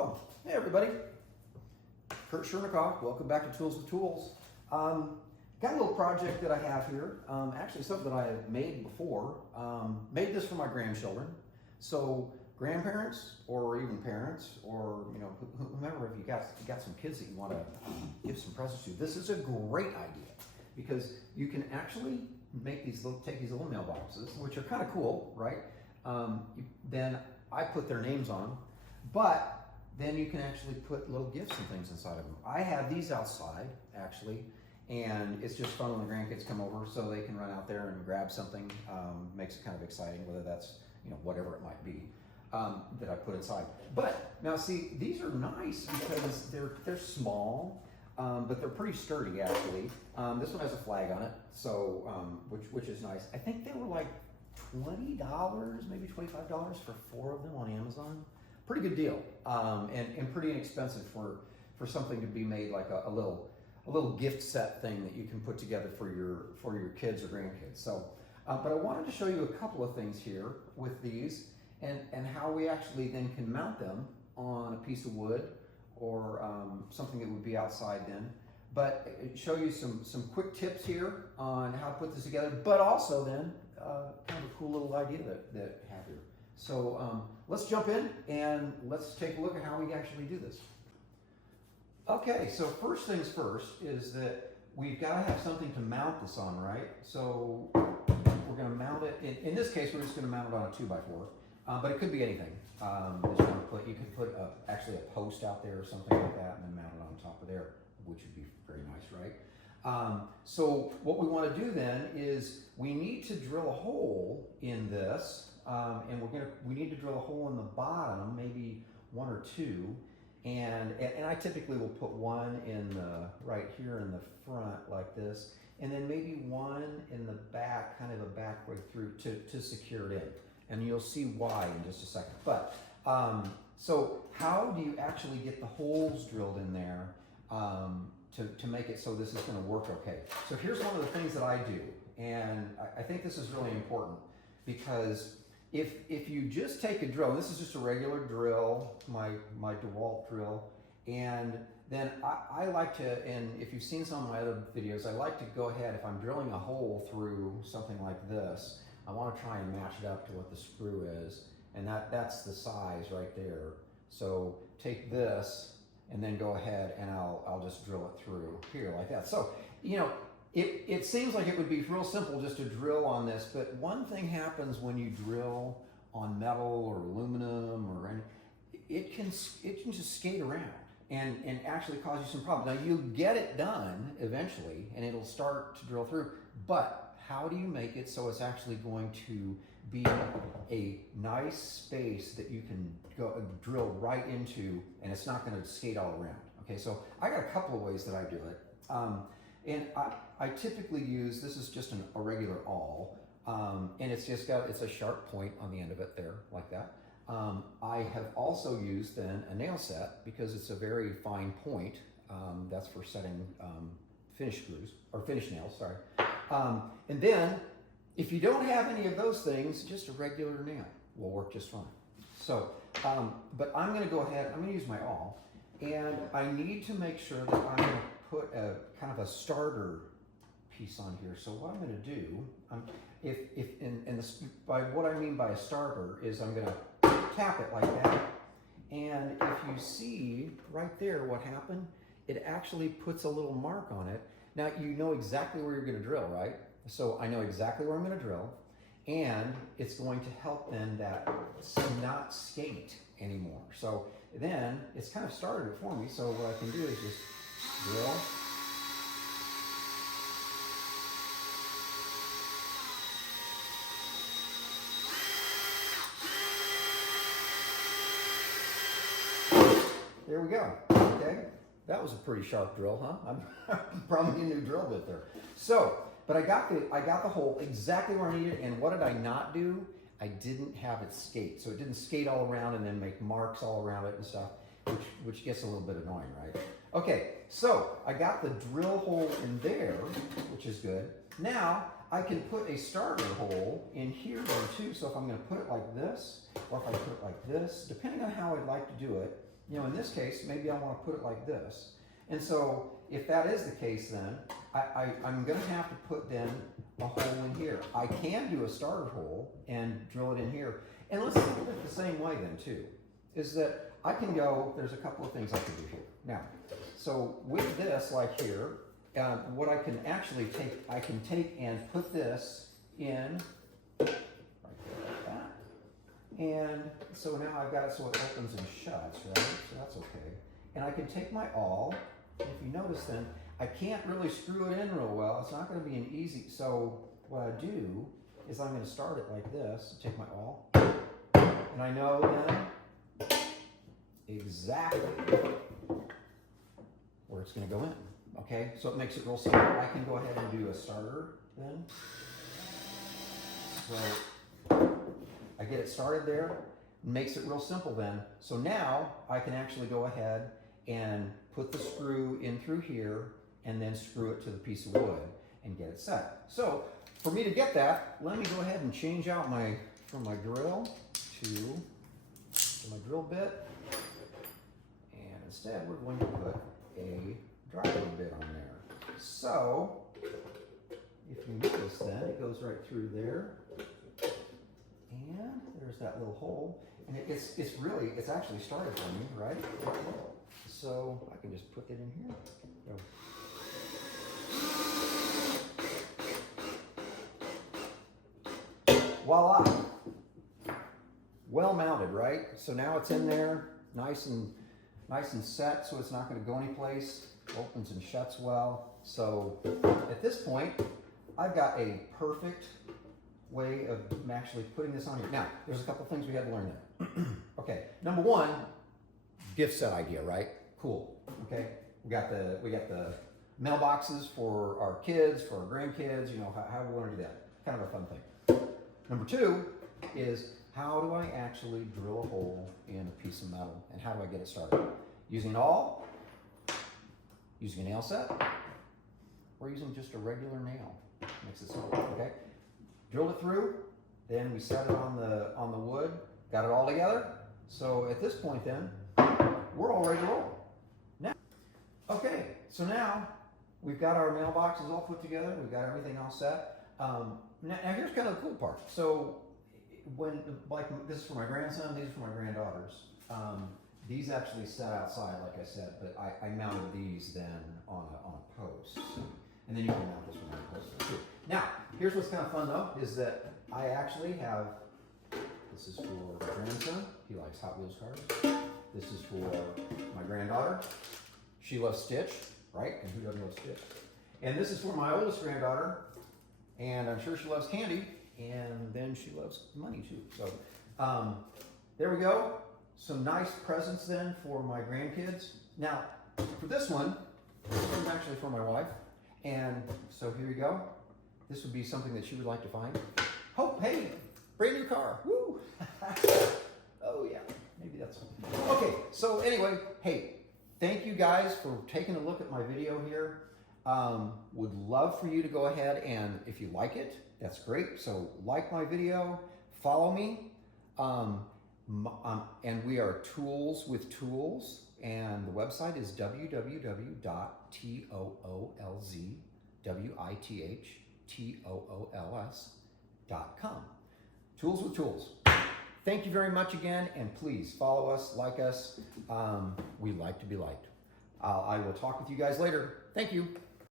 Oh, hey everybody. Kurt Chernikov, welcome back to Tools with Tools. Got a little project that I have here, actually something that I have made before. Made this for my grandchildren. So grandparents or even parents or whomever, if you got some kids that you want to give some presents to, this is a great idea because you can actually take these little mailboxes, which are kind of cool, right? Then I put their names on them, but then you can actually put little gifts and things inside of them. I have these outside, actually, and it's just fun when the grandkids come over so they can run out there and grab something. Makes it kind of exciting, whether that's, whatever it might be that I put inside. But now see, these are nice because they're small, but they're pretty sturdy, actually. This one has a flag on it, so which is nice. I think they were like $20, maybe $25 for 4 of them on Amazon. Pretty good deal, and pretty inexpensive for something to be made like a little gift set thing that you can put together for your kids or grandkids. So, but I wanted to show you a couple of things here with these and how we actually then can mount them on a piece of wood or something that would be outside then. But show you some quick tips here on how to put this together, but also then kind of a cool little idea that I have here. So let's jump in and let's take a look at how we actually do this. Okay, so first things first is that we've got to have something to mount this on, right? So we're going to mount it, in this case we're just going to mount it on a 2x4, but it could be anything. You could put actually a post out there or something like that and then mount it on top of there, which would be very nice, right? So what we want to do then is we need to drill a hole in this. And we need to drill a hole in the bottom, maybe 1 or 2, and I typically will put one in right here in the front like this, and then maybe one in the back, kind of a back way through to secure it in, and you'll see why in just a second. But so how do you actually get the holes drilled in there to make it so this is going to work okay? So here's one of the things that I do, and I think this is really important because if you just take a drill, and this is just a regular drill, my DeWalt drill, and then I like to, and if you've seen some of my other videos, I like to go ahead, if I'm drilling a hole through something like this, I want to try and match it up to what the screw is, and that's the size right there. So take this, and then go ahead and I'll just drill it through here like that. So, it seems like it would be real simple just to drill on this, but one thing happens when you drill on metal or aluminum or anything, it can just skate around and actually cause you some problems. Now you get it done eventually and it'll start to drill through, but how do you make it so it's actually going to be a nice space that you can go drill right into and it's not going to skate all around? Okay, so I got a couple of ways that I do it. And I typically use, this is just a regular awl, and it's a sharp point on the end of it there, like that. I have also used then a nail set because it's a very fine point. That's for setting finish screws, or finish nails, sorry. And then, if you don't have any of those things, just a regular nail will work just fine. So, but I'm gonna go ahead, I'm gonna use my awl, and I need to make sure that I'm gonna put a kind of a starter piece on here. So what I'm going to do, by what I mean by a starter is I'm going to tap it like that, and if you see right there what happened, it actually puts a little mark on it. Now you know exactly where you're going to drill, right? So I know exactly where I'm going to drill, and it's going to help then that not skate anymore. So then it's kind of started it for me. So what I can do is just drill. There we go. Okay, that was a pretty sharp drill, huh? I'm probably a new drill bit there. So, but I got the hole exactly where I need it. And what did I not do? I didn't have it skate, so it didn't skate all around and then make marks all around it and stuff, which gets a little bit annoying, right? Okay, so I got the drill hole in there, which is good. Now I can put a starter hole in here though too. So if I'm going to put it like this, or if I put it like this, depending on how I'd like to do it, You know, in this case, maybe I want to put it like this. And so if that is the case, then I'm going to have to put then a hole in here. I can do a starter hole and drill it in here. And let's think of it the same way then too, is that I can go, there's a couple of things I can do here. Now, so with this like here, what I can actually take, I can take and put this in right there like that. And so now I've got it so it opens and shuts, right? So that's okay. And I can take my awl, and if you notice then, I can't really screw it in real well. It's not going to be an easy, so what I do is I'm going to start it like this, take my awl, and I know then exactly where it's going to go in. Okay, so it makes it real simple. I can go ahead and do a starter then. So I get it started there, makes it real simple then. So now I can actually go ahead and put the screw in through here and then screw it to the piece of wood and get it set. So for me to get that, let me go ahead and change out from my drill to my drill bit. And instead we're going to put a driving bit on there. So if you notice then, it goes right through there. And there's that little hole. And it's actually started for me, right? So I can just put it in here. Go. Voila! Well mounted, right? So now it's in there, nice and set, so it's not going to go anyplace. Opens and shuts well. So at this point, I've got a perfect way of actually putting this on here. Now, there's a couple things we had to learn there. Okay, number one, gift set idea, right? Cool. Okay, we got the mailboxes for our kids, for our grandkids. You know, how we want to do that. Kind of a fun thing. Number two is how do I actually drill a hole in a piece of metal, and how do I get it started? Using an awl, using a nail set, or using just a regular nail. Makes it simple. Okay. Drilled it through, then we set it on the wood, got it all together. So at this point then, we're all ready to roll. Now, okay, so now we've got our mailboxes all put together, we've got everything all set. Now here's kind of the cool part. So this is for my grandson, these are for my granddaughters. These actually sat outside, like I said, but I mounted these then on a post. And then you can mount this one on a post too. Now, here's what's kind of fun though, is that I actually have, this is for my grandson, he likes Hot Wheels cars. This is for my granddaughter, she loves Stitch, right? And who doesn't love Stitch? And this is for my oldest granddaughter, and I'm sure she loves candy, and then she loves money too. So, there we go. Some nice presents then for my grandkids. Now, for this one is actually for my wife. And so here you go. This would be something that she would like to find. Oh, hey, brand new car. Woo! Oh yeah, maybe that's one. Okay, so anyway, hey, thank you guys for taking a look at my video here. Would love for you to go ahead and, if you like it, that's great. So like my video, follow me. And we are Tools with Tools, and the website is www.toolwithtools.com. Tools with Tools. Thank you very much again, and please follow us, like us. We like to be liked. I will talk with you guys later. Thank you.